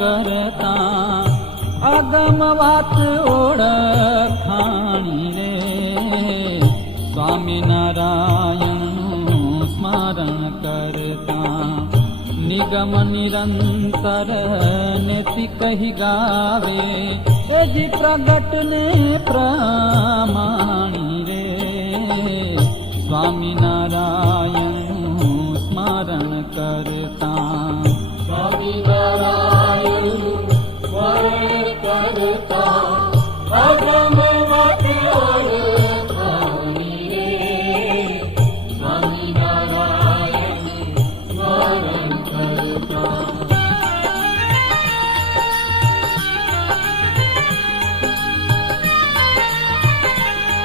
करता अगम वात ओळखाणी रे स्वामीनारायण स्मरण करता निगम निरंतर नेति कही गावे एजी प्रगट ने प्रमाण